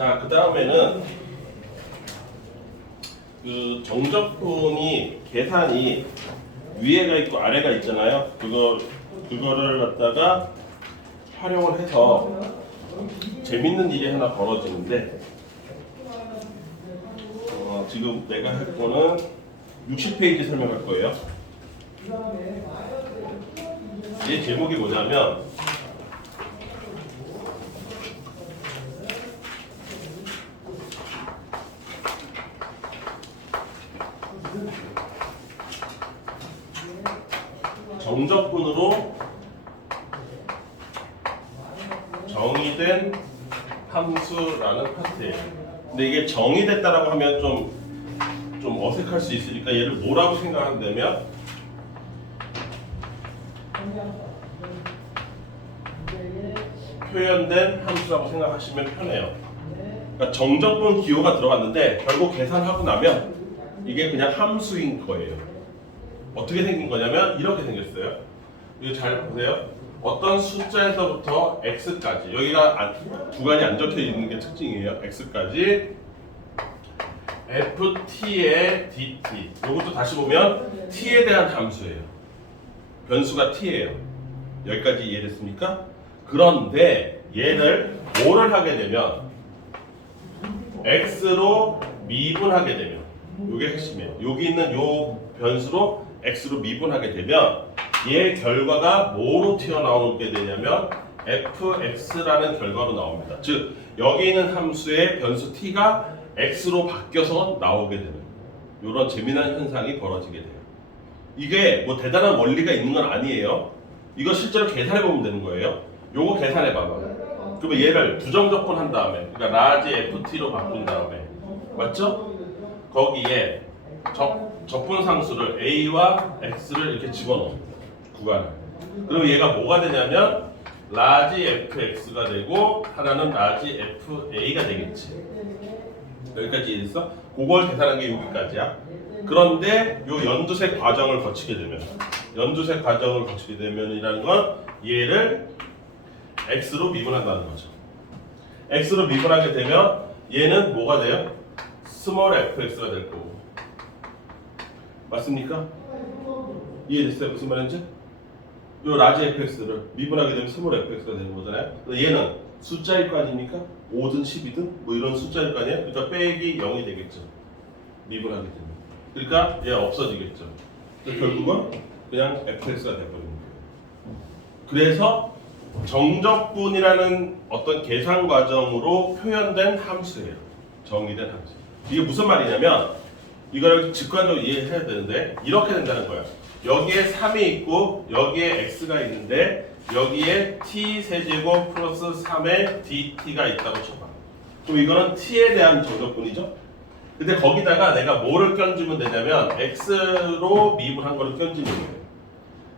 자, 그 다음에는 그 정적분이 계산이 위에가 있고 아래가 있잖아요. 그거를 갖다가 활용을 해서 재밌는 일이 하나 벌어지는데 지금 내가 할 거는 60페이지 설명할 거예요. 이 제목이 뭐냐면 정적분으로 정의된 함수라는 파트예요. 근데 이게 정의됐다라고 하면 좀 어색할 수 있으니까 얘를 뭐라고 생각한다면 표현된 함수라고 생각하시면 편해요. 그러니까 정적분 기호가 들어갔는데 결국 계산하고 나면 이게 그냥 함수인 거예요. 어떻게 생긴 거냐면 이렇게 생겼어요. 이거 잘 보세요. 어떤 숫자에서부터 x까지, 여기가 구간이 안 적혀 있는 게 특징이에요. x까지 ft의 dt. 이것도 다시 보면 t에 대한 함수예요. 변수가 t예요. 여기까지 이해됐습니까? 그런데 얘를 뭐를 하게 되면 x로 미분하게 되면, 이게 핵심이에요. 여기 있는 요 변수로 x로 미분하게 되면 얘 결과가 뭐로 튀어나오게 되냐면 fx라는 결과로 나옵니다. 즉 여기 있는 함수의 변수 t가 x로 바뀌어서 나오게 되는 이런 재미난 현상이 벌어지게 돼요. 이게 뭐 대단한 원리가 있는 건 아니에요. 이거 실제로 계산해 보면 되는 거예요. 요거 계산해 봐봐. 그러면 얘를 부정적분 한 다음에, 그러니까 라지 ft로 바꾼 다음에, 맞죠? 거기에 적분 상수를 a와 x를 이렇게 집어넣습니다. 구간을. 그럼 얘가 뭐가 되냐면 라지 fx가 되고 하나는 라지 fa가 되겠지. 여기까지 이해됐어? 그걸 계산한 게 여기까지야. 그런데 요 연두색 과정을 거치게 되면, 이라는 건 얘를 x로 미분한다는 거죠. x로 미분하게 되면 얘는 뭐가 돼요? 스몰 fx가 될 거고. 맞습니까? 이해됐어요? 무슨 말인지? 요 라지 fx를 미분하게 되면 스몰 fx가 되는 거잖아요. 얘는 숫자일 거 아닙니까? 5든 10이든 뭐 이런 숫자일 거 아니에요? 그러니까 빼기 0이 되겠죠. 미분하게 되면. 그러니까 얘 없어지겠죠. 결국은 그냥 fx가 돼버리는 거예요. 그래서 정적분이라는 어떤 계산 과정으로 표현된 함수예요. 정의된 함수. 이게 무슨 말이냐면 이걸 직관적으로 이해해야 되는데 이렇게 된다는 거예요. 여기에 3이 있고 여기에 x가 있는데 여기에 t 세제곱 플러스 3의 dt가 있다고 쳐봐. 그럼 이거는 t에 대한 정적분이죠. 근데 거기다가 내가 뭐를 껴주면 되냐면 x로 미분한 거를 껴주는 거예요.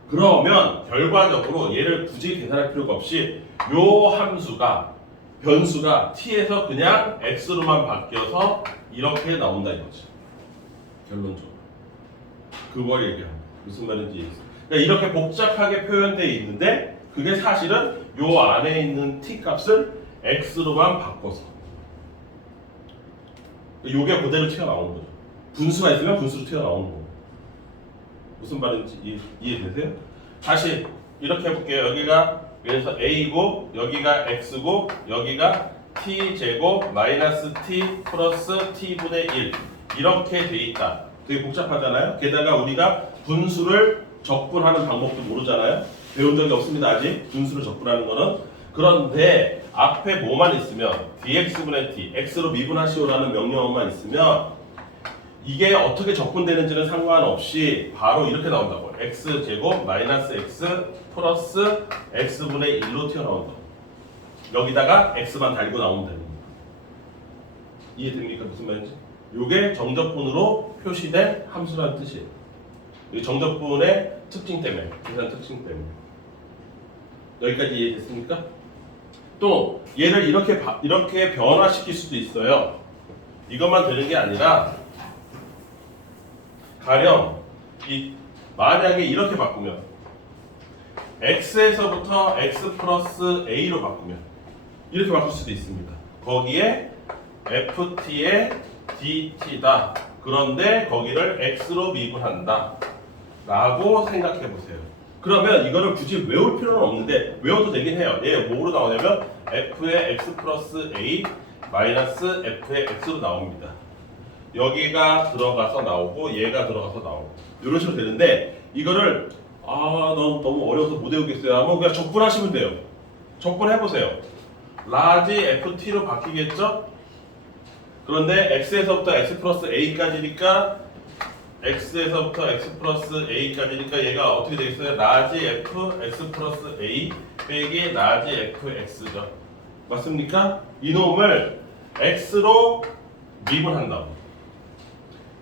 그러면 결과적으로 얘를 굳이 계산할 필요가 없이 요 함수가, 변수가 t에서 그냥 x로만 바뀌어서 이렇게 나온다 이거지. 결론적으로 그걸 얘기합니다. 무슨 말인지 이해했어요? 그러니까 이렇게 복잡하게 표현되어 있는데 그게 사실은 요 안에 있는 t 값을 x로만 바꿔서 요게 그대로 튀어나오는 거죠. 분수가 있으면 분수로 튀어나오는 거고. 무슨 말인지 이해되세요? 다시 이렇게 해볼게요. 여기가 그래서 a고 여기가 x고 여기가 t 제곱 마이너스 t 플러스 t분의 1 이렇게 돼 있다. 되게 복잡하잖아요. 게다가 우리가 분수를 적분하는 방법도 모르잖아요. 배운 적이 없습니다. 아직 분수를 적분하는 거는. 그런데 앞에 뭐만 있으면 dx분의 t, x로 미분하시오라는 명령어만 있으면 이게 어떻게 적분되는지는 상관없이 바로 이렇게 나온다고. x제곱 마이너스 x 플러스 x분의 1로 튀어나온다. 여기다가 x만 달고 나오면 되는 거예요. 이해됩니까? 무슨 말인지? 이게 정적분으로 표시된 함수라는 뜻이에요. 이 정적분의 특징 때문에, 계산 특징 때문에. 여기까지 이해됐습니까? 또 얘를 이렇게 변화시킬 수도 있어요. 이것만 되는 게 아니라 가령 만약에 이렇게 바꾸면 x에서부터 x 플러스 a로 바꾸면 이렇게 바꿀 수도 있습니다. 거기에 ft의 dt다. 그런데 거기를 x로 미분한다. 라고 생각해 보세요. 그러면 이거를 굳이 외울 필요는 없는데 외워도 되긴 해요. 얘 뭐로 나오냐면 f의 x 플러스 a 마이너스 f의 x로 나옵니다. 여기가 들어가서 나오고 얘가 들어가서 나오고 이런 식으로 되는데 이거를 넌 너무 어려워서 못 외우겠어요 하면 그냥 적분하시면 돼요. 적분해보세요. 라지 ft로 바뀌겠죠? 그런데 x에서부터 x 플러스 a까지니까 x에서부터 x 플러스 a까지니까 얘가 어떻게 되겠어요? 라지 f x 플러스 a 빼기 라지 f x죠. 맞습니까? 이놈을 x로 미분한다고.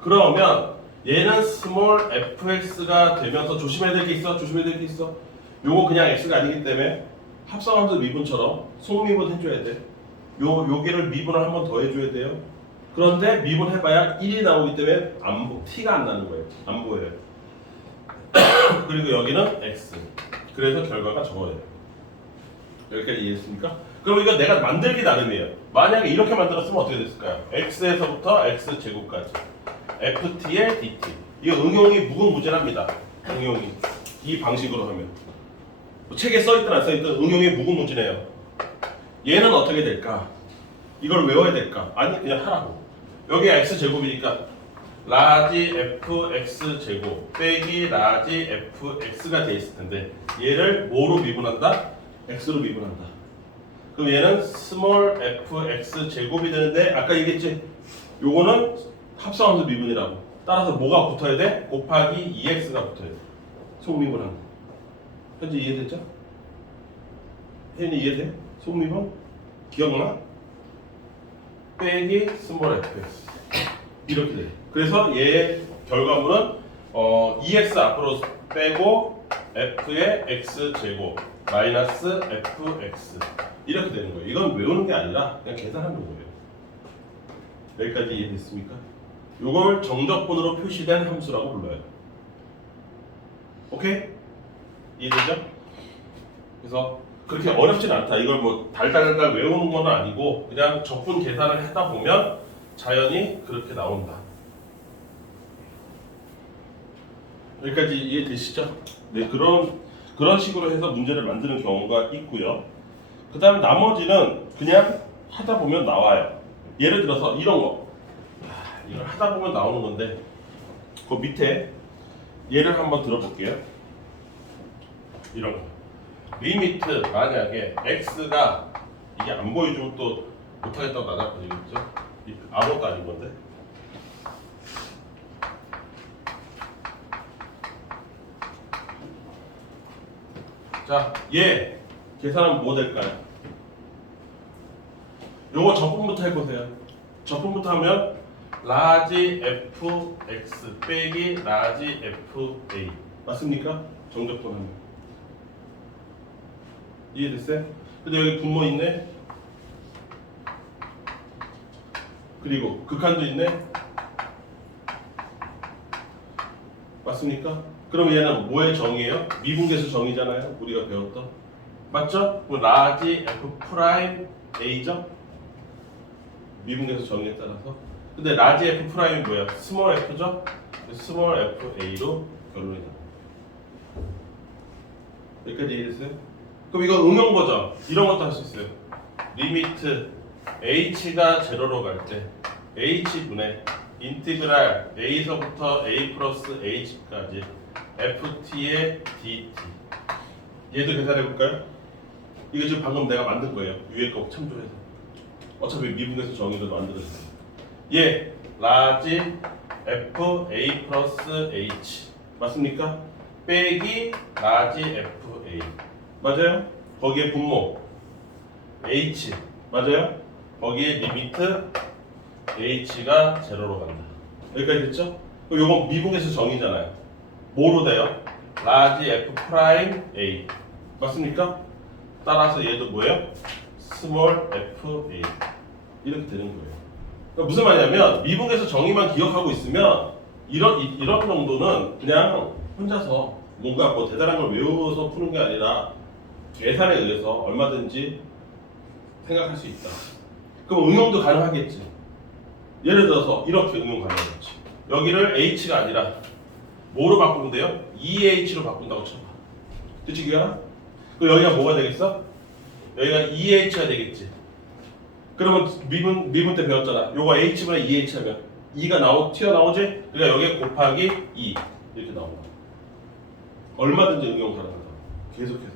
그러면 얘는 스몰 fx가 되면서 조심해야 될 게 있어. 요거 그냥 x가 아니기 때문에 합성함수 미분처럼 속미분 해줘야 돼. 여기를 미분을 한 번 더 해줘야 돼요. 그런데 미분해봐야 1이 나오기 때문에 t가 안 나는 거예요. 안 보여요. 그리고 여기는 x. 그래서 결과가 저거예요. 여기까지 이해했습니까? 그럼 이거 내가 만들기 나름이에요. 만약에 이렇게 만들었으면 어떻게 됐을까요? x에서부터 x제곱까지 ft의 dt. 이거 응용이 무궁무진합니다. 응용이 이 방식으로 하면 책에 써있든 안 써있든 응용이 무궁무진해요. 얘는 어떻게 될까? 이걸 외워야 될까? 아니 그냥 하라고. 여기가 x제곱이니까 라지 fx제곱 빼기 라지 fx가 돼 있을 텐데 얘를 뭐로 미분한다? x로 미분한다. 그럼 얘는 스몰 fx제곱이 되는데 아까 얘기했지? 요거는 합성함수 미분이라고. 따라서 뭐가 붙어야 돼? 곱하기 2x가 붙어야 돼. 속미분한 거. 현재 이해됐죠? 혜인이 이해돼? 속미분? 기억나? 빼기 스몰 fx 이렇게 돼. 그래서 얘의 결과물은 2x 앞으로 빼고 f의 x제곱 마이너스 fx 이렇게 되는 거예요. 이건 외우는 게 아니라 그냥 계산하는 거예요. 여기까지 이해됐습니까? 이걸 정적분으로 표시된 함수라고 불러요. 오케이? 이해되죠? 그래서 그렇게 어렵진 않다. 이걸 뭐 달달달 외우는 건 아니고 그냥 적분 계산을 하다 보면 자연히 그렇게 나온다. 여기까지 이해되시죠? 네, 그런 식으로 해서 문제를 만드는 경우가 있고요. 그 다음에 나머지는 그냥 하다 보면 나와요. 예를 들어서 이런 거. 이걸 하다 보면 나오는 건데 그 밑에 예를 한번 들어볼게요. 이런 거. 리미트 만약에 x가 이게 안 보여주면 또 못하겠다고 나가버리겠죠? 아무것도 아닌 건데. 자, 얘 계산하면 뭐 될까요? 요거 적분부터 해보세요. 적분부터 하면 라지 fx 빼기 라지 fa 맞습니까? 정적분하면 이해됐어요? 근데 여기 분모 있네. 그리고 극한도 있네. 맞습니까? 그럼 얘는 뭐의 정이에요? 미분계수 정이잖아요. 우리가 배웠던. 맞죠? 그럼 라지 f 프라임 a죠? 미분계수 정의에 따라서. 근데 라지 f 프라임이 뭐야? 스몰 f죠? 스몰 fa로 결론이 나요. 여기까지 이해됐어요? 그럼 이거 응용 버전 이런 것도 할 수 있어요. 리미트 h가 제로로 갈 때 h분의 인티그랄 a서부터 a 플러스 h까지 ft의 dt. 얘도 계산해 볼까요? 이거 지금 방금 내가 만든 거예요. 위에 거 참조해서. 어차피 미분계수 정의로 만들었어요. 얘 라지 f a 플러스 h 맞습니까? 빼기 라지 f a 맞아요? 거기에 분모 h 맞아요? 거기에 리미트 h가 제로로 간다. 여기까지 됐죠? 그럼 요건 미분계수 정의잖아요. 뭐로 돼요? 라지 f 프라임 a 맞습니까? 따라서 얘도 뭐예요? 스몰 f a 이렇게 되는 거예요. 그러니까 무슨 말이냐면 미분계수 정의만 기억하고 있으면 이런 정도는 그냥 혼자서 뭔가 뭐 대단한 걸 외워서 푸는 게 아니라 계산에 의해서 얼마든지 생각할 수 있다. 그럼 응용도 가능하겠지. 예를 들어서 이렇게 응용 가능하겠지. 여기를 h가 아니라 뭐로 바꾸면 돼요? 2h로 바꾼다고 쳐봐. 그치 기현아? 그럼 여기가 뭐가 되겠어? 여기가 2h가 되겠지. 그러면 미분 때 배웠잖아. 요거 h분의 2h 하면 2가 튀어나오지? 그러니까 여기에 곱하기 2 이렇게 나온다. 얼마든지 응용 가능하다. 계속해서.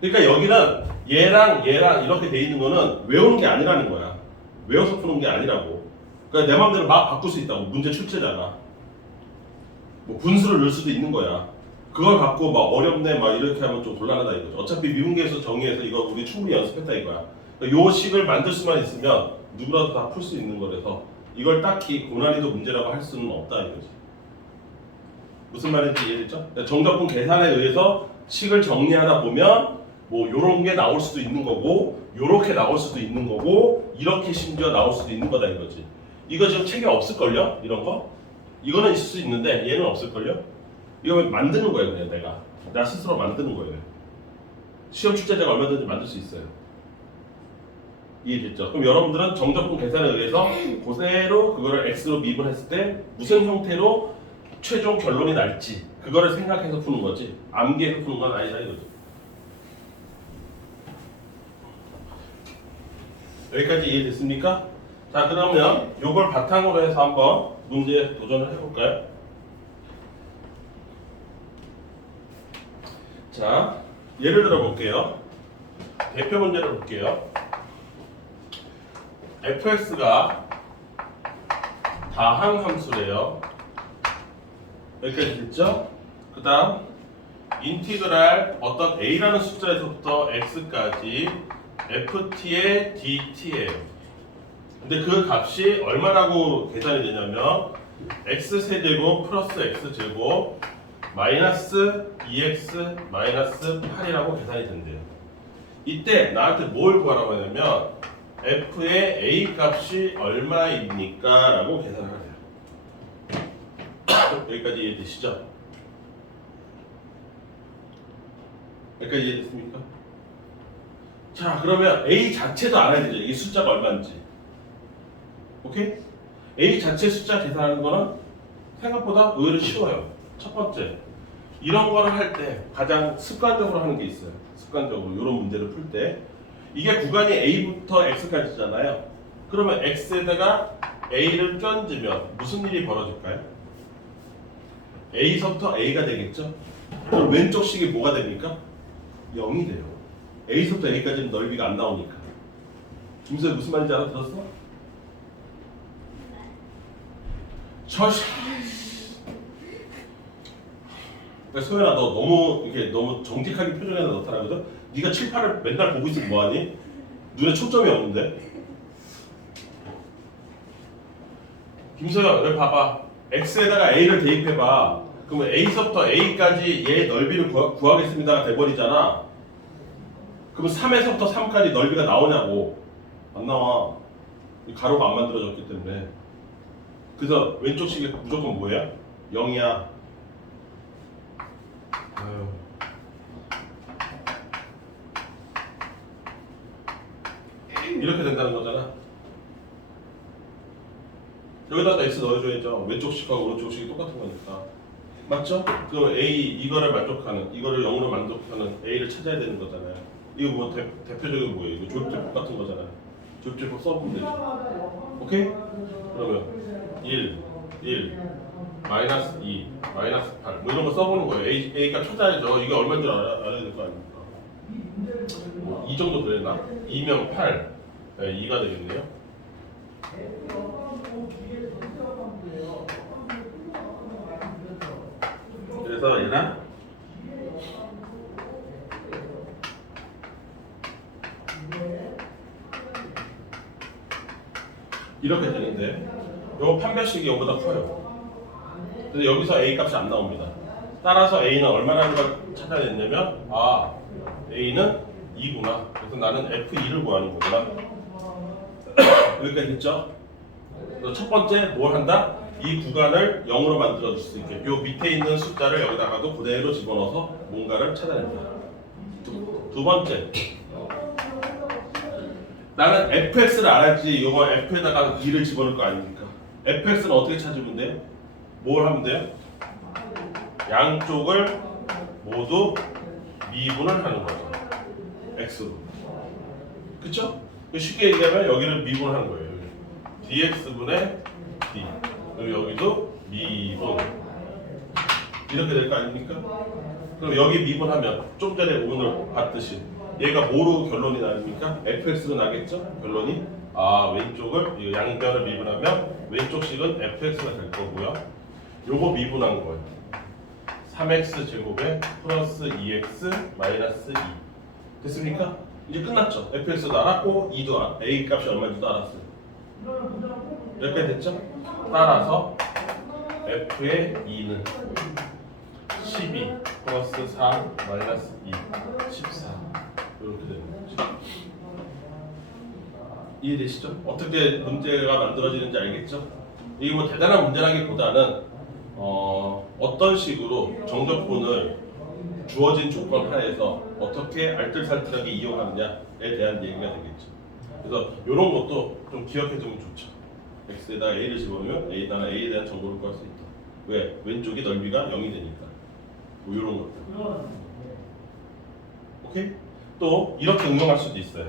그러니까 여기는 얘랑 이렇게 돼 있는 거는 외우는 게 아니라는 거야. 외워서 푸는 게 아니라고. 그러니까 내 마음대로 막 바꿀 수 있다고. 문제 출제잖아. 뭐 분수를 넣을 수도 있는 거야. 그걸 갖고 막 어렵네 막 이렇게 하면 좀 곤란하다 이거죠. 어차피 미분계에서 정의해서 이거 우리 충분히 연습했다 이거야. 그러니까 요 식을 만들 수만 있으면 누구라도 다 풀 수 있는 거라서 이걸 딱히 고난이도 문제라고 할 수는 없다 이거지. 무슨 말인지 이해됐죠? 그러니까 정답분 계산에 의해서 식을 정리하다 보면 뭐 요런 게 나올 수도 있는 거고 요렇게 나올 수도 있는 거고 이렇게 심지어 나올 수도 있는 거다 이거지. 이거 지금 책에 없을걸요? 이런 거? 이거는 있을 수 있는데 얘는 없을걸요? 이거 만드는 거예요 그냥 내가 스스로 만드는 거예요. 시험 출제자가 얼마든지 만들 수 있어요. 이해됐죠? 그럼 여러분들은 정적분 계산에 의해서 그대로 그거를 x로 미분했을 때 무슨 형태로 최종 결론이 날지 그거를 생각해서 푸는 거지 암기해서 푸는 건 아니다 이거죠. 여기까지 이해됐습니까? 자 그러면 요걸 바탕으로 해서 한번 문제 도전을 해볼까요? 자 예를 들어 볼게요. 대표 문제를 볼게요. fx가 다항 함수래요. 여기까지 됐죠? 그 다음 인티그랄 어떤 a라는 숫자에서부터 x까지 ft의 dt예요. 근데 그 값이 얼마라고 계산이 되냐면 x세제곱 플러스 x제곱 마이너스 2x 마이너스 8이라고 계산이 된대요. 이때 나한테 뭘 구하라고 하냐면 f의 a 값이 얼마입니까? 라고 계산을 하래요. 여기까지 이해되시죠? 여기까지 이해됐습니까? 자 그러면 a 자체도 알아야 되죠. 이 숫자가 얼마인지. 오케이? a 자체 숫자 계산하는 거는 생각보다 의외로 쉬워요. 첫 번째 이런 거를 할 때 가장 습관적으로 하는 게 있어요. 습관적으로 이런 문제를 풀 때 이게 구간이 a부터 x까지잖아요. 그러면 x에다가 a를 껴얹으면 무슨 일이 벌어질까요? a서부터 a가 되겠죠? 그럼 왼쪽 식이 뭐가 됩니까? 0이 돼요. a서부터 a까지는 넓이가 안 나오니까. 김수야 무슨 말인지 알아들었어? 소연아 너 너무 정직하게 표정해서 나타나거든? 네가 7, 8을 맨날 보고 있으면 뭐하니? 눈에 초점이 없는데? 김소연 여기 봐봐. x에다가 a를 대입해봐. 그러면 a서부터 a까지 얘 넓이를 구하겠습니다가 돼버리잖아. 그러면 3에서부터 3까지 넓이가 나오냐고. 안 나와. 이 가로가 안 만들어졌기 때문에. 그래서 왼쪽 식이 무조건 뭐야? 0이야. 아유. 이렇게 된다는 거잖아. 여기다가 x 넣어줘야죠. 왼쪽 식하고 오른쪽 식이 똑같은 거니까. 맞죠? 그럼 a 이거를 만족하는, 이거를 0으로 만족하는 a를 찾아야 되는 거잖아요. 이거 뭐 대표적인 뭐예요? 이거 조립제법 같은 거잖아요. 조립제법 써보면 되죠. 오케이? 그러면 1, 마이너스 2, 마이너스 8, 뭐 이런 거 써보는 거예요. a가 찾아야죠. 이게 얼마인 줄 알아야 될 거 아닙니까? 뭐, 이 정도 되나? 2면 8, 네, 2가 되겠네요. 그래서 얘는 이렇게 되는데 요 판별식이 이거보다 커요. 근데 여기서 a 값이 안 나옵니다. 따라서 a는 얼마라는 걸 찾아냈냐면 a는 2구나. 그래서 나는 f2를 구하는 거구나. 여기까지 됐죠? 그래서 첫 번째 뭘 한다? 이 구간을 0으로 만들어줄 수 있게 요 밑에 있는 숫자를 여기다가도 그대로 집어넣어서 뭔가를 찾아낸다. 두 번째 나는 fx를 알아야지 이거 f에다가 b를 집어넣을 거 아닙니까? fx는 어떻게 찾으면 돼요? 뭘 하면 돼요? 양쪽을 모두 미분을 하는 거죠. x로. 그쵸? 쉽게 얘기하면 여기를 미분하는 거예요. dx분의 d. 그리고 여기도 미분. 이렇게 될 거 아닙니까? 그럼 여기 미분하면 좀 전에 오늘 봤듯이 얘가 뭐로 결론이 나니까 fx로 나겠죠? 결론이 왼쪽을 이 양변을 미분하면 왼쪽식은 fx가 될 거고요. 요거 미분한 거예요. 3x 제곱에 플러스 2x 마이너스 2 됐습니까? 이제 끝났죠? fx도 알았고 2도 a 값이 얼마인지도 알았어요. 여기까지 됐죠? 따라서 f의 2는 12 플러스 4 마이너스 2 14 이렇게 되는 거죠. 이해되시죠? 어떻게 문제가 만들어지는지 알겠죠? 이게 뭐 대단한 문제라기보다는 어떤 식으로 정적분을 주어진 조건 하에서 어떻게 알뜰살뜰하게 이용하느냐에 대한 얘기가 되겠죠. 그래서 이런 것도 좀 기억해두면 좋죠. x에다 a를 집어넣으면 a에 대한 정보를 구할 수 있다. 왜? 왼쪽이 넓이가 0이 되니까. 뭐 이런 것들. 오케이? 또 이렇게 응용할 수도 있어요.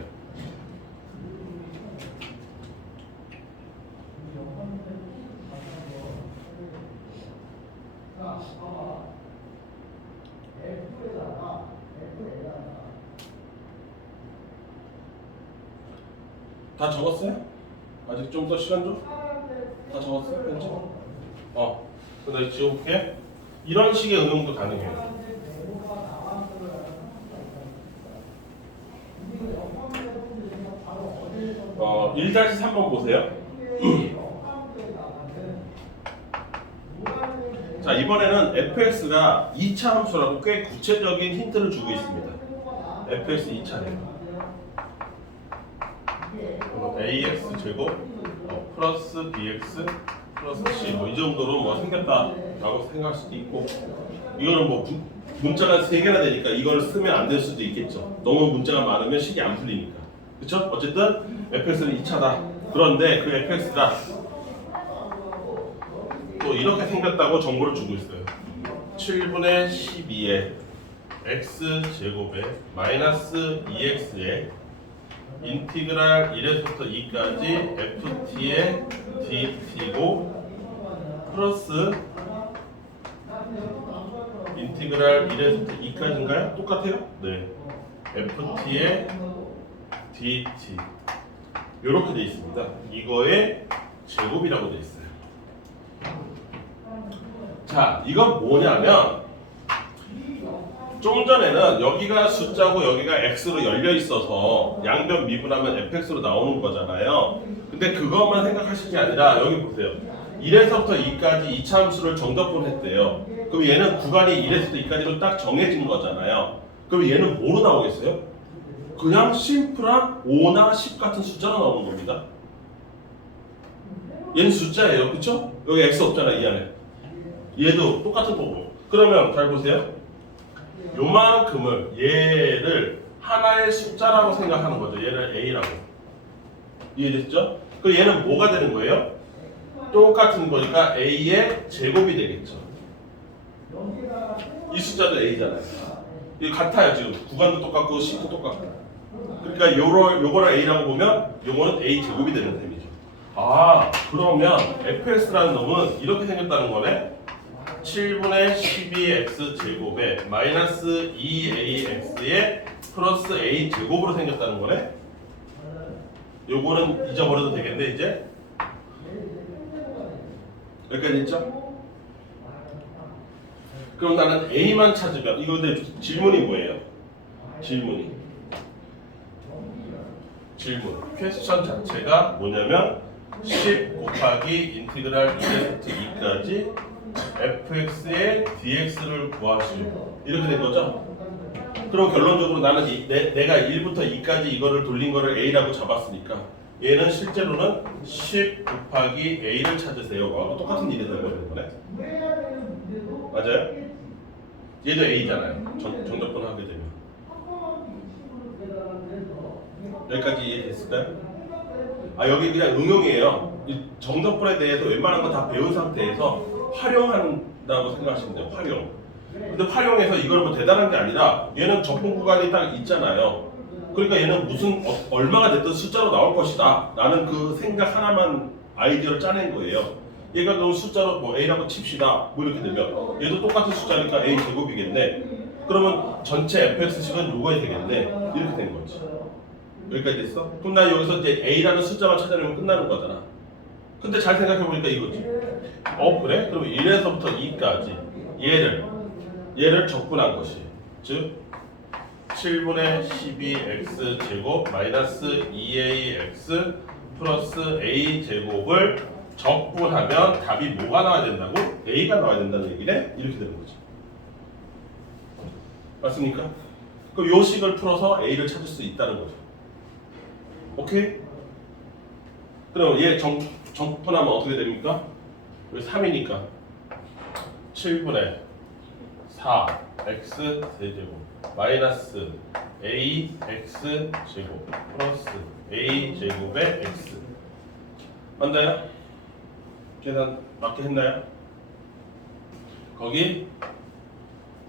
다 적었어요? 아직 좀 더 시간 줘? 다 적었어요? 편집? 근데 지워볼게. 이런 식의 응용도 가능해요. 1-3번 보세요. 자, 이번에는 fx가 2차 함수라고 꽤 구체적인 힌트를 주고 있습니다. fx 2차래요. ax 제곱 플러스 bx 플러스 c 이 정도로 생겼다라고 생각할 수도 있고, 이거는 문자가 3개나 되니까 이걸 쓰면 안 될 수도 있겠죠. 너무 문자가 많으면 식이 안 풀리니까. 그쵸? 어쨌든 fx는 2차다. 그런데 그 fx가 또 이렇게 생겼다고 정보를 주고 있어요. 7분의 12에 x 제곱에 마이너스 2x에 인티그랄 1에서부터 2까지 ft의 dt고 플러스 인티그랄 1에서부터 2까지인가요? 똑같아요? 네. ft의 dt 이렇게 돼 있습니다. 이거의 제곱이라고 돼 있어요. 자, 이건 뭐냐면 좀 전에는 여기가 숫자고 여기가 x로 열려 있어서 양변 미분하면 fx로 나오는 거잖아요. 근데 그것만 생각하실 게 아니라 여기 보세요. 1에서부터 2까지 2차 함수를 정적분했대요. 그럼 얘는 구간이 1에서부터 2까지로 딱 정해진 거잖아요. 그럼 얘는 뭐로 나오겠어요? 그냥 심플한 5나 10 같은 숫자로 나오는 겁니다. 얘는 숫자예요. 그쵸? 여기 x 없잖아, 이 안에. 얘도 똑같은 거고. 그러면 잘 보세요. 요만큼을 얘를 하나의 숫자라고 생각하는 거죠. 얘를 a라고. 이해됐죠? 그럼 얘는 뭐가 되는 거예요? 똑같은 거니까 a의 제곱이 되겠죠. 이 숫자도 a잖아요. 이거 같아요. 지금 구간도 똑같고 식도 똑같고. 그러니까 요거를 a라고 보면 요거는 a 제곱이 되는 셈이죠. 그러면 fx라는 놈은 이렇게 생겼다는 거네. 7분의 12x 제곱에 마이너스 2ax에 플러스 a 제곱으로 생겼다는 거네. 요거는 잊어버려도 되겠네. 이제 여기까지 있죠? 그럼 나는 a만 찾으면, 이거 근데 질문이 뭐예요? 질문 퀘스천 자체가 뭐냐면 10 곱하기 인티그랄 1에서부터 2까지 fx의 dx를 구하시오. 이렇게 된 거죠? 그럼 결론적으로 나는 내가 1부터 2까지 이거를 돌린 거를 a라고 잡았으니까 얘는 실제로는 10 곱하기 a를 찾으세요. 하고 똑같은 일이 되버리는 거네. 맞아요? 얘도 a잖아요. 정적분 하게 되면. 여기까지 이해됐을까요? 아 여기 그냥 응용이에요. 이 정적분에 대해서 웬만한 거 다 배운 상태에서 활용한다고 생각하시면 돼요. 활용. 근데 활용해서 이걸 뭐 대단한 게 아니라 얘는 적분 구간이 딱 있잖아요. 그러니까 얘는 무슨 얼마가 됐든 숫자로 나올 것이다 라는 그 생각 하나만 아이디어를 짜낸 거예요. 얘가 그럼 숫자로 뭐 A라고 칩시다 뭐 이렇게 되면 얘도 똑같은 숫자니까 A 제곱이겠네. 그러면 전체 fx식은 요거야 되겠네. 이렇게 된 거지. 여기까지 됐어? 그럼 나 여기서 이제 A라는 숫자만 찾아내면 끝나는 거잖아. 근데 잘 생각해보니까 이거지. 그래? 그럼 1에서부터 2까지 얘를 적분한 것이 즉 7분의 12x 제곱 마이너스 2ax 플러스 a 제곱을 적분하면 답이 뭐가 나와야 된다고? a가 나와야 된다는 얘기네? 이렇게 되는 거지. 맞습니까? 그럼 요 식을 풀어서 a를 찾을 수 있다는 거죠. 오케이? 그럼 얘 적분하면 어떻게 됩니까? 여기 3이니까 7분의 4 x 세제곱 마이너스 a x 제곱 플러스 a 제곱의 x 맞나요? 계산 맞게 했나요? 거기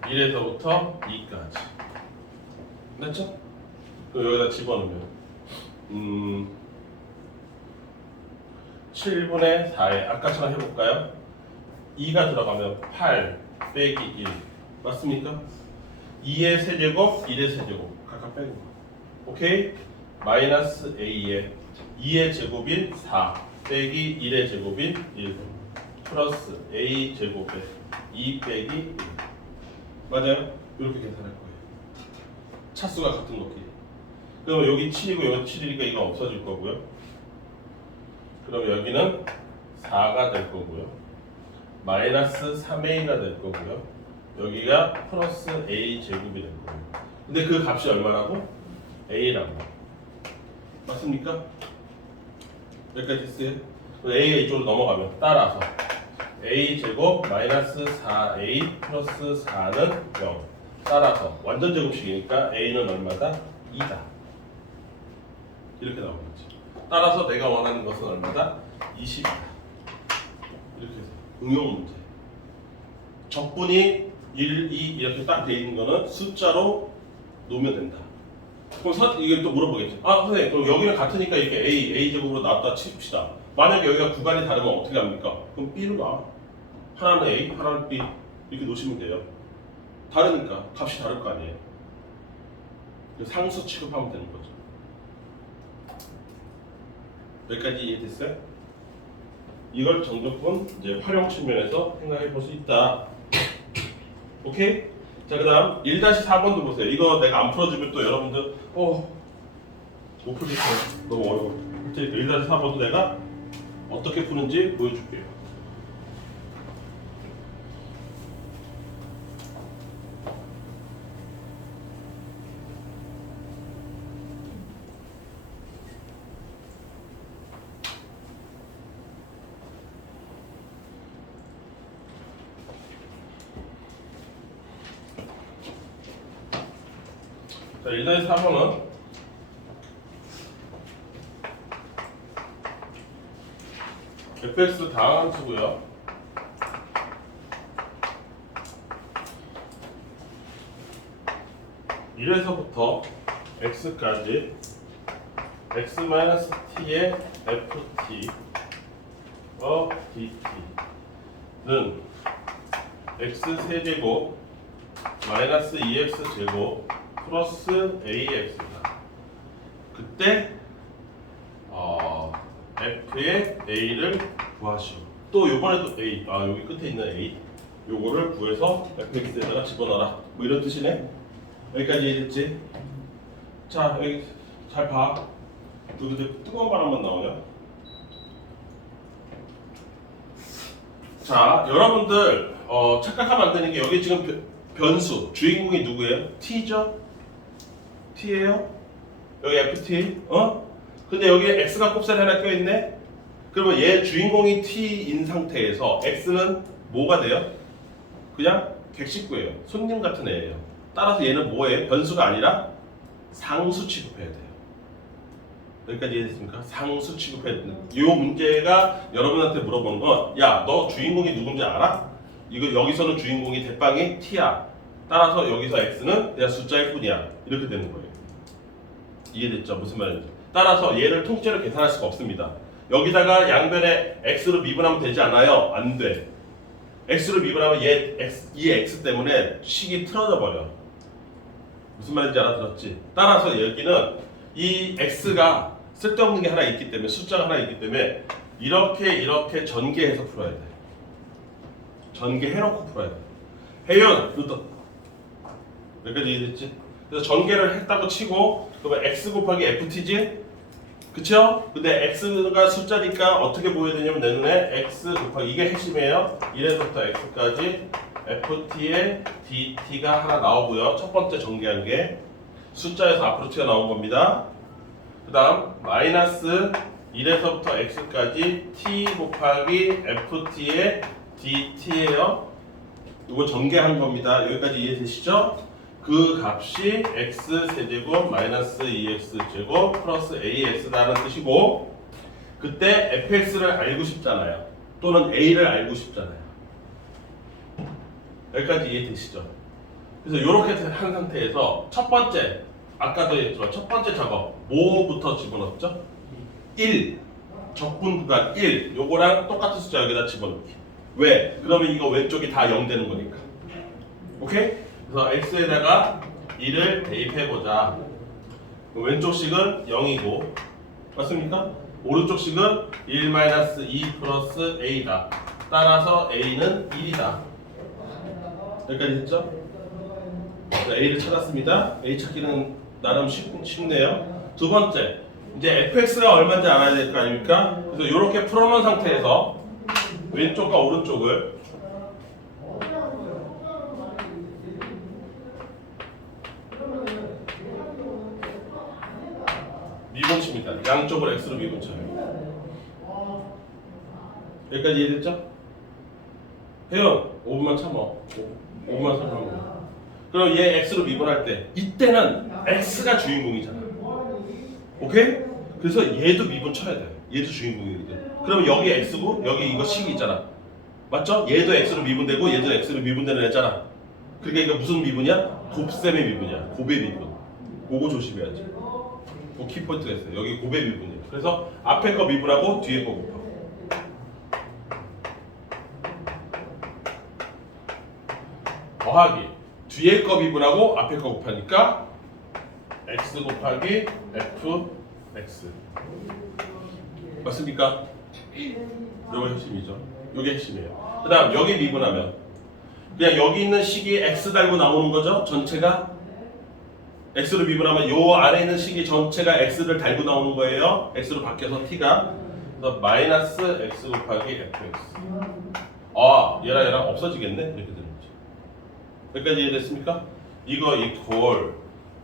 1에서부터 2까지 맞죠? 그럼 여기다 집어넣으면 7분의 4에 아까처럼 해볼까요? 2가 들어가면 8 빼기 1 맞습니까? 2의 세제곱, 1의 세제곱 각각 빼는 거. 오케이? 마이너스 a의 2의 제곱인 4 빼기 1의 제곱인 1 플러스 a 제곱에 2 빼기 1 맞아요? 이렇게 계산할 거예요. 차수가 같은 거끼리. 그러면 여기 7이고 여기 7이니까 이거 없어질 거고요. 그럼 여기는 4가 될 거고요. 마이너스 3a가 될 거고요. 여기가 플러스 a 제곱이 될 거예요. 근데 그 값이 얼마라고? a라고. 맞습니까? 여기까지 됐어요? a가 이쪽으로 넘어가면 따라서 a 제곱 마이너스 4a 플러스 4는 0. 따라서 완전 제곱식이니까 a는 얼마다? 2다. 이렇게 나오는 거지. 따라서 내가 원하는 것은 얼마다? 20이다. 이렇게 해서 응용 문제. 적분이 1, 2 이렇게 딱 돼 있는 거는 숫자로 놓으면 된다. 그럼 이게 또 물어보겠지. 선생님, 그럼 여기는 같으니까 이렇게 A 제곱으로 나왔다 칩시다. 만약에 여기가 구간이 다르면 어떻게 합니까? 그럼 B로 놔. 하나는 A, 하나는 B 이렇게 놓으시면 돼요. 다르니까 값이 다를 거 아니에요. 상수 취급하면 되는 거죠. 여기까지 이해됐어요? 이걸 정적분 이제 활용 측면에서 생각해 볼 수 있다. 오케이? 자, 그 다음 1-4번도 보세요. 이거 내가 안 풀어주면 또 여러분들 못 풀겠어요. 너무 어려워. 1-4번도 내가 어떻게 푸는지 보여줄게요. 자, 1-4번은 fx 다항함수고요. (1에서부터) x까지 x-t의 ft dt는 x 세제곱 마이너스 2x 제곱 플러스 ax다. 그때 f의 a를 구하시오. 또 요번에도 a, 여기 끝에 있는 a 요거를 구해서 fx에다가 집어넣어라. 뭐 이런 뜻이네. 여기까지 이해됐지? 자, 여기 잘 봐. 여기 뜨거운 바람만 나오냐? 자, 여러분들 착각하면 안 되는 게 여기 지금 변수 주인공이 누구예요? t죠? t예요? 여기 ft? 근데 여기에 x가 곱살이 하나 껴있네? 그러면 얘 주인공이 t인 상태에서 x는 뭐가 돼요? 그냥 객식구예요. 손님 같은 애예요. 따라서 얘는 뭐예요? 변수가 아니라 상수 취급해야 돼요. 여기까지 이해됐습니까? 상수 취급해야 되는. 이 문제가 여러분한테 물어보는 건, 야, 너 주인공이 누군지 알아? 이거 여기서는 주인공이 대빵이 t야. 따라서 여기서 x는 그냥 숫자일 뿐이야. 이렇게 되는 거예요. 이해됐죠? 무슨 말인지. 따라서 얘를 통째로 계산할 수가 없습니다. 여기다가 양변에 x로 미분하면 되지 않아요? 안 돼. x로 미분하면 이 x 때문에 식이 틀어져 버려. 무슨 말인지 알아들었지? 따라서 여기는 이 x가 쓸데없는 게 하나 있기 때문에, 숫자가 하나 있기 때문에 이렇게 전개해서 풀어야 돼. 전개해놓고 풀어야 돼. 혜연, 루터. 여기까지 이해됐지? 그래서 전개를 했다고 치고, 그러면 x 곱하기 ft지? 그쵸? 근데 x가 숫자니까 어떻게 보여야 되냐면 내 눈에 x 곱하기, 이게 핵심이에요. 1에서부터 x까지 ft의 dt가 하나 나오고요. 첫 번째 전개한 게 숫자에서 앞으로 t가 나온 겁니다. 그 다음 마이너스 1에서부터 x까지 t 곱하기 ft의 dt예요. 이거 전개한 겁니다. 여기까지 이해되시죠? 그 값이 x 세제곱 마이너스 2x제곱 플러스 ax라는 뜻이고, 그때 fx를 알고 싶잖아요. 또는 a를 알고 싶잖아요. 여기까지 이해되시죠? 그래서 이렇게 한 상태에서 첫 번째, 아까도 했지만 첫 번째 작업 뭐부터 집어넣었죠? 1, 적분 구간 1, 요거랑 똑같은 숫자 여기다 집어넣기. 왜? 그러면 이거 왼쪽이 다 0 되는 거니까. 오케이? 그래서 x에다가 2를 대입해보자. 왼쪽 식은 0이고, 맞습니까? 오른쪽 식은 1-2 플러스 a다. 따라서 a는 1이다. 여기까지 됐죠? 그래서 a를 찾았습니다. a 찾기는 나름 쉽네요. 두 번째, 이제 fx가 얼마인지 알아야 될 거 아닙니까? 그래서 이렇게 풀어놓은 상태에서 왼쪽과 오른쪽을 미분칩니다. 양쪽을 x로 미분쳐요. 여기까지 이해됐죠? 혜연, 5분만 참어. 5분만 참어. 그럼 얘 x로 미분할 때 이때는 x가 주인공이잖아. 오케이? 그래서 얘도 미분 쳐야 돼. 얘도 주인공이거든. 그럼 여기 x고 여기 이거 식이 있잖아. 맞죠? 얘도 x로 미분되고 얘도 x로 미분되는 애잖아. 그러니까 이거 무슨 미분이야? 곱셈의 미분이야. 곱의 미분. 그거 조심해야지. 그 키포인트가 있어요. 여기 곱의 미분이에요. 그래서 앞에 거 미분하고 뒤에 거 곱하고. 더하기 뒤에 거 미분하고 앞에 거 곱하니까 x 곱하기 fx. 맞습니까? 요거 핵심이죠. 요게 핵심이에요. 그 다음 여기 미분하면 그냥 여기 있는 식이 x 달고 나오는 거죠. 전체가 x로 미분하면 요 안에 있는 식이 전체가 x를 달고 나오는 거예요. x로 바뀌어서 t가. 그래서 마이너스 x 곱하기 fx. 아, 얘랑 없어지겠네? 이렇게 되는 거죠. 여기까지 이해됐습니까? 이거 이퀄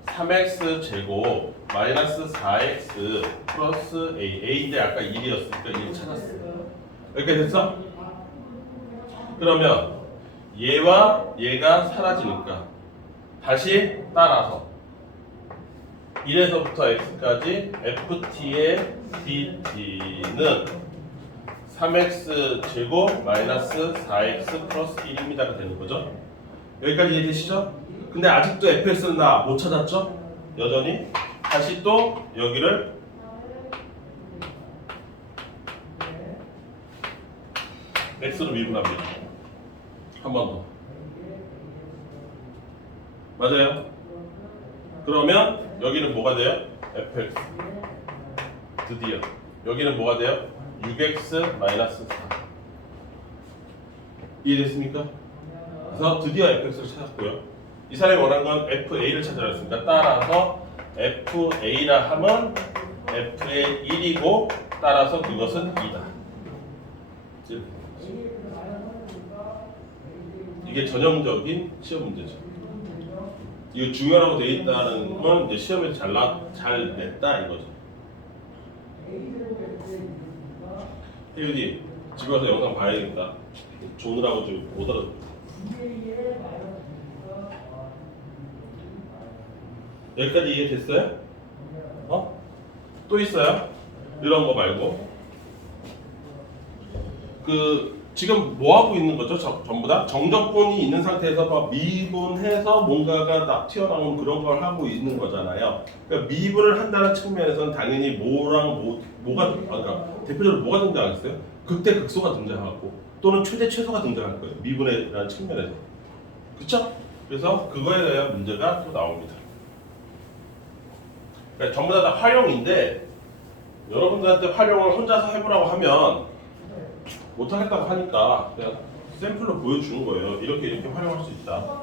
3x 제곱 마이너스 4x 플러스 a인데 아까 1이었으니까 1 찾았어요. 여기까지 됐어? 그러면 얘와 얘가 사라지니까 다시 따라서 1에서부터 x까지 ft의 dt는 3x 제곱 마이너스 4x 플러스 1입니다가 되는 거죠. 여기까지 이해되시죠? 근데 아직도 fx는 나 못 찾았죠? 여전히 다시 또 여기를 x로 미분합니다. 한 번 더. 맞아요? 그러면 여기는 뭐가 돼요? fx. 드디어 여기는 뭐가 돼요? 6x 마이너스 4. 이해됐습니까? 그래서 드디어 fx를 찾았고요. 이 사람이 원한 건 fa를 찾으라 했으니까 따라서 fa라 하면 f의 1이고 따라서 그것은 2다. 이게 전형적인 시험 문제죠. 이거 중요하다고 돼 있다는 건 이제 시험에서 잘 냈다 이거죠. 혜윤이 집에 가서 영상 봐야겠다. 조느라고 좀 못 알아듣. 여기까지 이해됐어요? 어? 또 있어요? 이런 거 말고 지금 뭐 하고 있는 거죠? 전부 다 정적분이 있는 상태에서 막 미분해서 뭔가가 딱 튀어나오는 그런 걸 하고 있는 거잖아요. 그러니까 미분을 한다는 측면에서는 당연히 뭐가 그러니까 대표적으로 뭐가 등장하겠어요? 극대 극소가 등장하고 또는 최대 최소가 등장할 거예요. 미분이라는 측면에서. 그렇죠? 그래서 그거에 대한 문제가 또 나옵니다. 그러니까 전부 다 활용인데 여러분들한테 활용을 혼자서 해보라고 하면 못하겠다고 하니까 그냥 샘플로 보여주는 거예요. 이렇게 활용할 수 있다.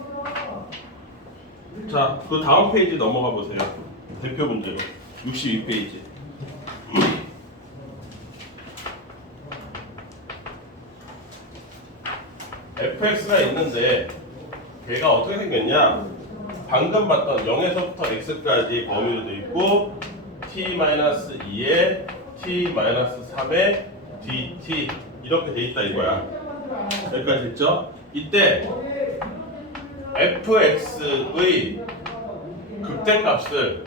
자, 그 다음 페이지 넘어가 보세요. 대표 문제로 62페이지. fx가 있는데 걔가 어떻게 생겼냐? 방금 봤던 0에서부터 x까지 범위로 돼 있고 t-2에 t-3에 dt 이렇게 돼 있다 이거야. 여기까지 됐죠? 이때 fx의 극대값을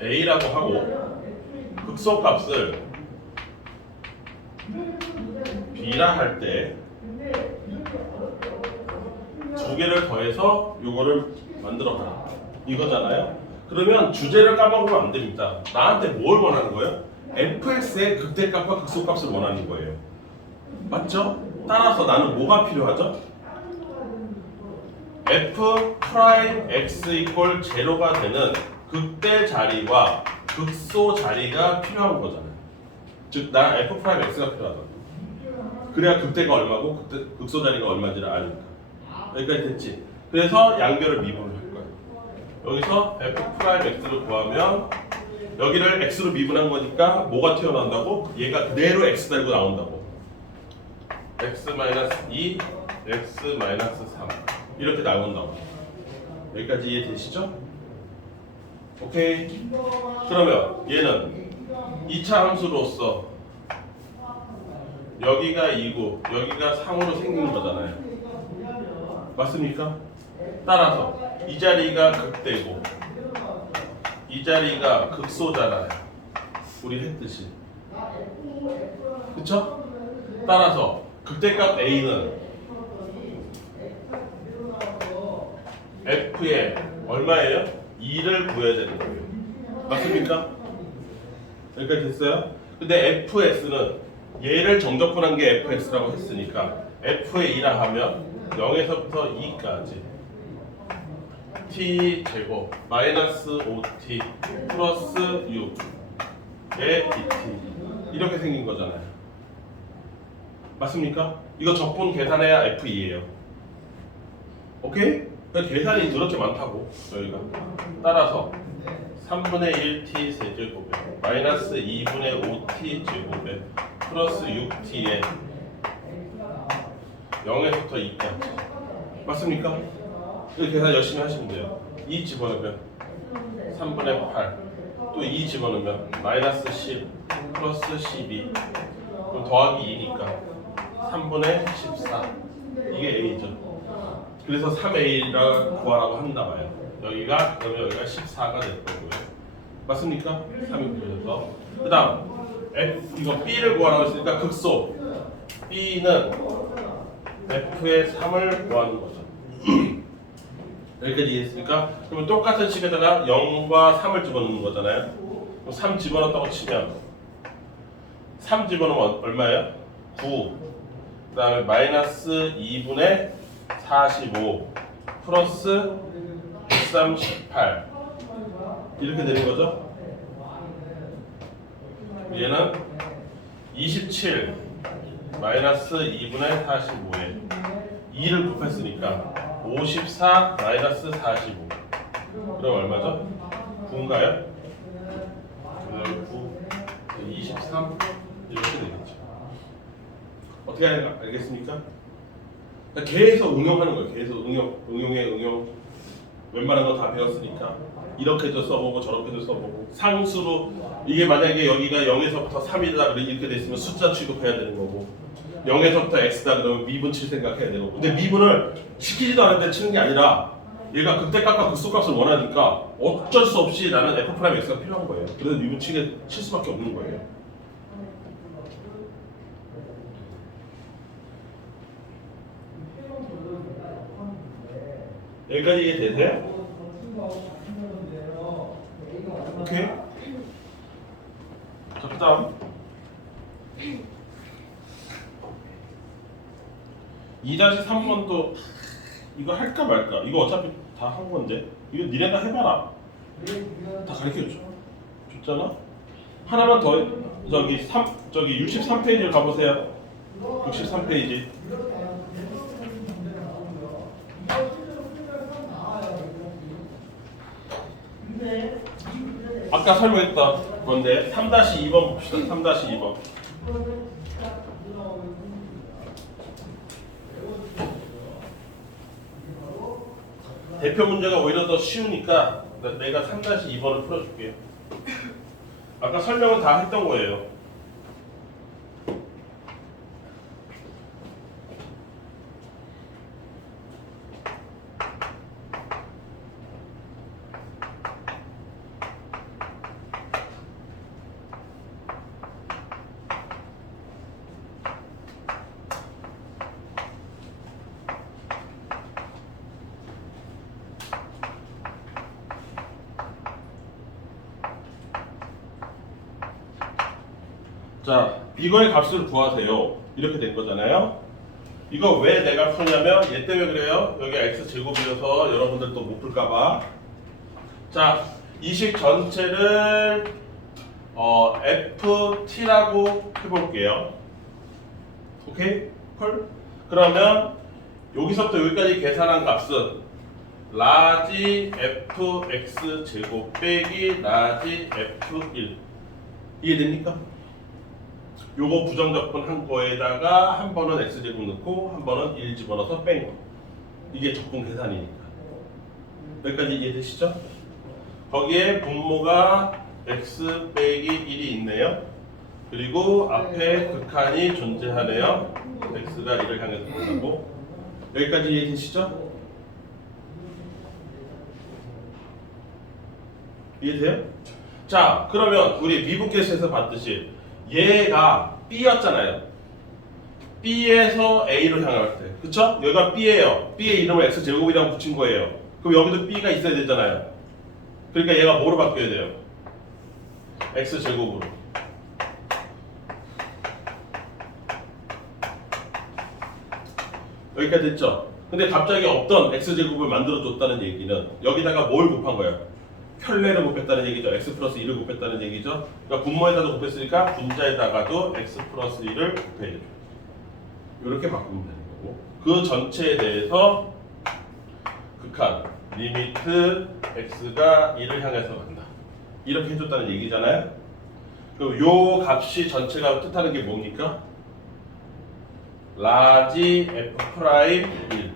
a라고 하고 극소값을 b라 할 때 두 개를 더해서 요거를 만들어라 이거잖아요. 그러면 주제를 까먹으면 안 됩니다. 나한테 뭘 원하는 거예요? fx의 극대값과 극소값을 원하는 거예요. 맞죠? 따라서 나는 뭐가 필요하죠? f 프라임 x 이퀄 제로가 되는 극대 자리와 극소 자리가 필요한 거잖아요. 즉, 난 f 프라임 x가 필요하다. 그래야 극대가 얼마고 극소 자리가 얼마인지를 아니까. 여기까지 됐지? 그래서 양변을 미분을 할 거예요. 여기서 f 프라임 x를 구하면 여기를 x로 미분한 거니까 뭐가 튀어나온다고? 얘가 그대로 x 달고 나온다고. x-2, x-3 이렇게 나온다고. 여기까지 이해되시죠? 오케이. 그러면 얘는 2차 함수로서 여기가 2고 여기가 3으로 생긴 거잖아요. 맞습니까? 따라서 이 자리가 극대고 이 자리가 극소잖아요. 우리 했듯이. 그쵸? 따라서 극대값 A는 F에 얼마예요? 2를 구해야 되는 거예요. 맞습니까? 여기까지 됐어요? 근데 fx는 얘를 정적분한 게 fx라고 했으니까 f의 2라 하면 0에서부터 2까지 t 제곱 마이너스 5t 플러스 6의 dt 이렇게 생긴 거잖아요. 맞습니까? 이거 적분 계산해야 f2예요. 오케이? 그러니까 계산이 그렇게 많다고 여기가. 따라서 3분의 1t 세제곱에 마이너스 2분의 5t 제곱에 플러스 6t에 0에서부터 2까지 맞습니까? 이 계산 열심히 하시면 돼요. 2 집어넣으면 3분의 8 또 2 집어넣으면 마이너스 10 플러스 12 그럼 더하기 2니까 3분의 14 이게 A죠. 그래서 3A라 구하라고 한다 봐요. 여기가 그러면 여기가 14가 될 거고요. 맞습니까? 3이 구해서 그 다음 이거 B를 구하라고 했으니까 극소 B는 F의 3을 구하는 거죠. 여기까지 이해했습니까? 그러면 똑같은 식에다가 0과 3을 집어넣는 거잖아요. 3 집어넣었다고 치면 3 집어넣으면 얼마예요? 9. 그 다음에 마이너스 2분의 45 플러스 138 이렇게 되는 거죠. 얘는 27 마이너스 2분의 45에 2를 곱했으니까 54 마이너스 45 그럼 얼마죠? 9인가요? 9 23 이렇게 되겠죠. 어떻게 하는가 알겠습니까? 그러니까 계속 응용하는 거예요. 계속 응용 웬만한 거 다 배웠으니까 이렇게도 써보고 저렇게도 써보고 상수로 이게 만약에 여기가 0에서부터 3이다 이렇게 됐으면 숫자 취급해야 되는 거고 0에서부터 x다 그러면 미분 칠 생각해야 되고 근데 미분을 시키지도 않을 때 치는 게 아니라 얘가 극대값과 극소값을 원하니까 어쩔 수 없이 나는 f'x가 필요한 거예요. 그래서 미분치게 칠 수밖에 없는 거예요. 여기까지 이해되세요? 오케이. 자, 그 다음 2-3번도 이거 할까 말까? 이거 어차피 다 한 건데 이거 니네가 해봐라. 다 가르쳐줘. 줬잖아? 하나만 더 저기 63페이지를 가보세요. 63페이지. 아까 설명했던 건데 3-2번 봅시다. 3-2번. 대표 문제가 오히려 더 쉬우니까 내가 3-2번을 풀어줄게요. 아까 설명은 다 했던 거예요. 자, 이거의 값을 구하세요. 이렇게 된 거잖아요. 이거 왜 내가 푸냐면 얘 때문에 그래요. 여기 x제곱이어서 여러분들 또 못 풀까봐. 자, 이 식 전체를 ft라고 해볼게요. 오케이? 콜? 그러면 여기서부터 여기까지 계산한 값은 라지 fx 제곱 빼기 라지 f1 이해됩니까? 요거 부정적분 한 거에다가 한 번은 x제곱 넣고 한 번은 1 집어넣어서 뺀 거. 이게 적분 계산이니까. 여기까지 이해되시죠? 거기에 분모가 x 빼기 1이 있네요. 그리고 앞에 극한이 존재하네요. x가 1을 향해서 본다고. 여기까지 이해되시죠? 이해돼요? 자, 그러면 우리 미분계수에서 봤듯이 얘가 B였잖아요. B에서 A로 향할 때, 그쵸? 여기가 B예요. B의 이름을 X제곱이라고 붙인 거예요. 그럼 여기도 B가 있어야 되잖아요. 그러니까 얘가 뭐로 바뀌어야 돼요? X제곱으로. 여기까지 됐죠? 근데 갑자기 없던 X제곱을 만들어줬다는 얘기는 여기다가 뭘 곱한 거예요? 켤레를 곱했다는 얘기죠. x 플러스 1을 곱했다는 얘기죠. 그러니까 분모에다도 곱했으니까 분자에다가도 x 플러스 1을 곱해야죠. 이렇게 바꾸면 되는 거고. 그 전체에 대해서 극한 리미트 x가 1을 향해서 간다. 이렇게 해줬다는 얘기잖아요. 그럼 요 값이 전체가 뜻하는 게 뭡니까? 라지 f 프라임 1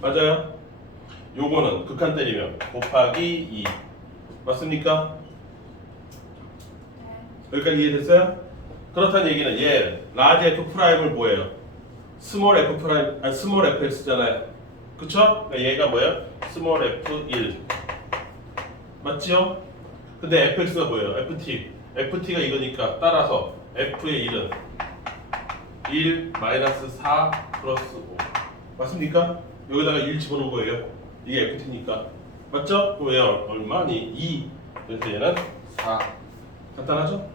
맞아요? 요거는 극한 때리면 곱하기 2 맞습니까? 여기까지 이해됐어요? 그렇다는 얘기는 얘 라지 f 프라임을 뭐예요? 스몰 f 프라임 아니 스몰 fx잖아요. 그쵸? 그러니까 얘가 뭐예요? 스몰 f1 맞지요? 근데 fx가 뭐예요? ft가 이거니까 따라서 f의 1은 1 마이너스 4 플러스 5 맞습니까? 여기다가 1 집어넣은 거예요. 이게 ft니까 맞죠? 그럼 얘 얼마니? 2 그래서 얘는 4 간단하죠?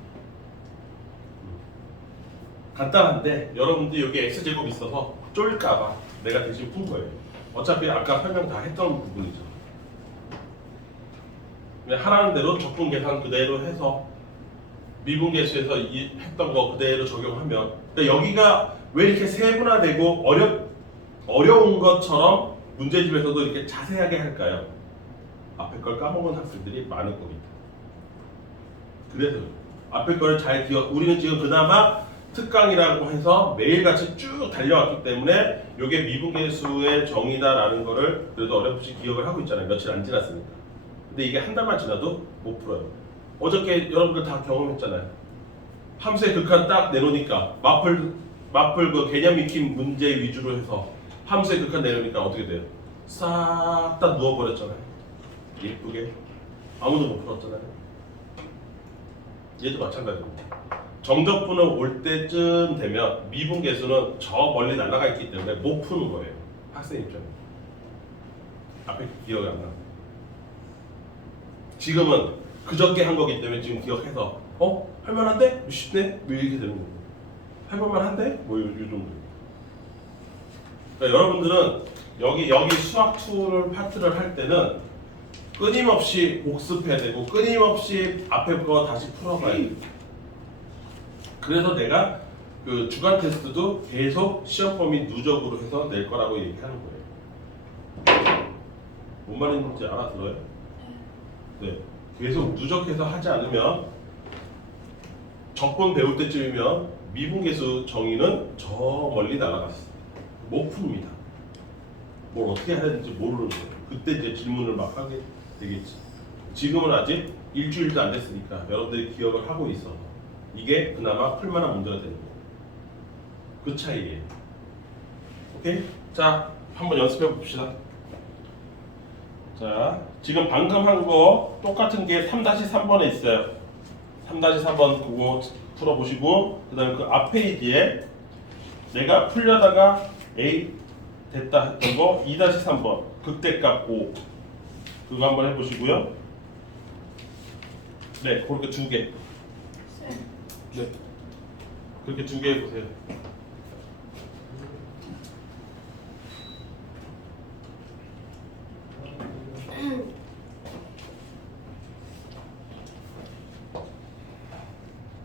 간단한데 여러분들 여기 x제곱 있어서 쫄까봐 내가 대신 푼 거예요. 어차피 아까 설명 다 했던 부분이죠. 그냥 하라는 대로 적분 계산 그대로 해서 미분계수에서 했던 거 그대로 적용하면 그러니까 여기가 왜 이렇게 세분화되고 어려운 것처럼 문제집에서도 이렇게 자세하게 할까요? 앞에 걸 까먹은 학생들이 많을 겁니다. 그래서 앞에 거를 잘 기억. 우리는 지금 그나마 특강이라고 해서 매일같이 쭉 달려왔기 때문에 이게 미분계수의 정의다라는 거를 그래도 어렴풋이 기억을 하고 있잖아요. 며칠 안 지났으니까. 근데 이게 한 달만 지나도 못 풀어요. 어저께 여러분들 다 경험했잖아요. 함수의 극한 딱 내놓으니까 마플 그 개념 익힘 문제 위주로 해서 함수의 극한 내놓으니까 어떻게 돼요? 싹 다 누워버렸잖아요. 예쁘게. 아무도 못 풀었잖아요. 얘도 마찬가지입니다. 정적분을 올 때쯤 되면 미분계수는 저 멀리 날아가 있기 때문에 못 푸는 거예요. 학생 입장에. 앞에 기억이 안 나. 지금은 그저께 한 거기 때문에 지금 기억해서 할만한데? 쉽네? 왜 이렇게 되는 거예요? 할만한데? 뭐 요 정도. 그러니까 여러분들은 여기 수학 툴을 파트를 할 때는 끊임없이 복습해야 되고 끊임없이 앞에 거 다시 풀어봐야 돼요. 그래서 내가 그 주간 테스트도 계속 시험 범위 누적으로 해서 낼 거라고 얘기하는 거예요. 뭔 말인지 알아들어요? 네. 계속 누적해서 하지 않으면 적분 배울 때쯤이면 미분계수 정의는 저 멀리 날아갔어요. 못 풉니다. 뭘 어떻게 해야 되는지 모르는 거예요. 그때 이제 질문을 막 하게 되겠지. 지금은 아직 일주일도 안 됐으니까 여러분들이 기억을 하고 있어. 이게 그나마 풀만한 문제가 되는 거예요. 그 차이예요. 오케이? 자, 한번 연습해 봅시다. 자, 지금 방금 한 거 똑같은 게 3-3번에 있어요. 3-3번 그거 풀어보시고 그 다음에 그 앞 페이지에 내가 풀려다가 A 됐다 했던 거 2-3번 극대값 5 그거 한번 해보시고요. 네, 그렇게 두 개. 네, 그렇게 두 개 해보세요.